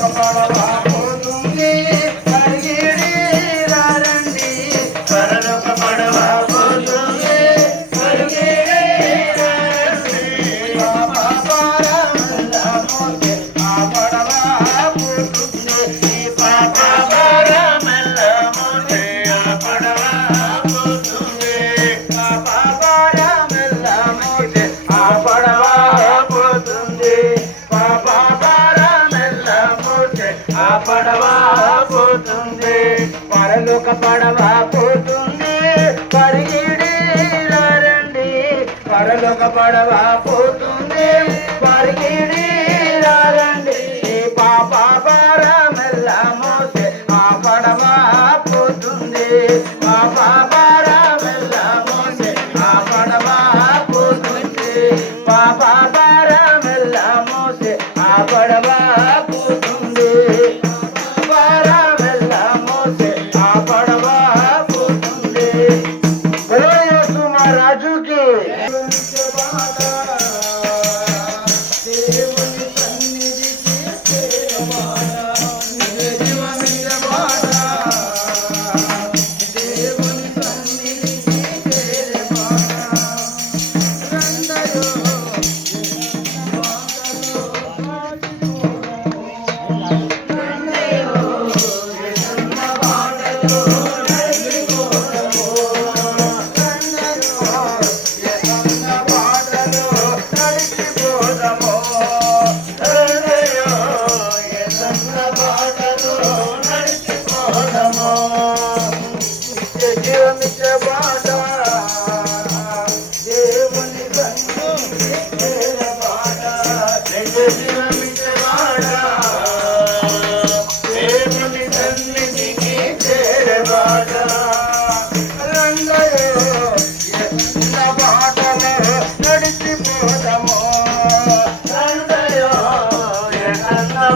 Thank you. ఆ పడవ పోతుంది. పరలోక పడవ పోతుంది. పరిగిడి రండి పరలోక పడవ పోతుంది. పరిగిడి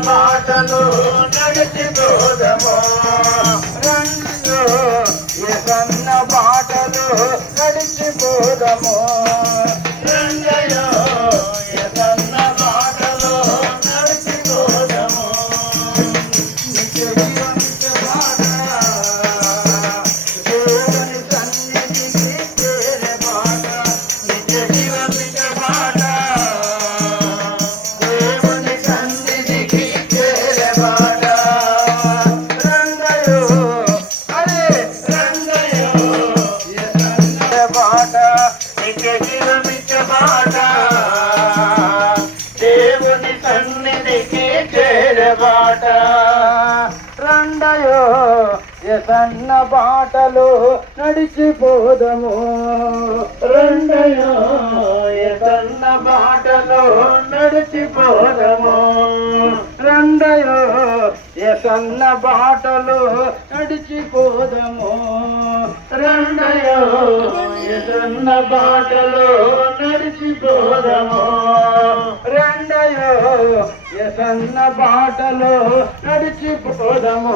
మాటలు బాటను నడిచిపోదము రండు మాటలు నడిచి బోధము సన్న రండయో ఎసన్న బాటలో నడిచిపోదము. రండయో ఎసన్న బాటలో నడిచిపోదము. రండయో సన్న బాటలో నడిచిపోదము. రెండయో ఎదన్న బాటలో నడిచిపోదము రెండయో ఎసన్న బాటలో నడిచిపోదము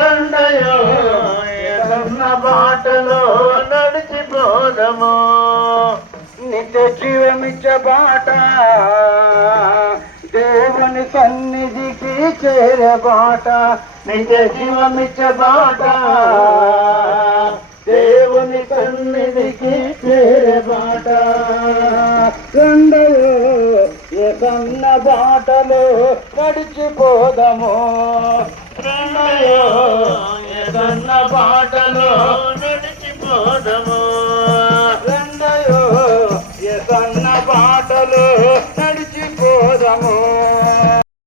రెండయో ఎసన్న బాటలో నడిచిపోదము నిత్య జీవమిచ్చ బాట. వాని సన్నిధికి చేరబాట నిజ జీవమిచ్చ బాట. దేవుని సన్నిధికి చేరబాట. రెండో రెండవ ఏ సన్న బాటలో నడిచిపోదము రెండవ ఏ సన్న బాటలో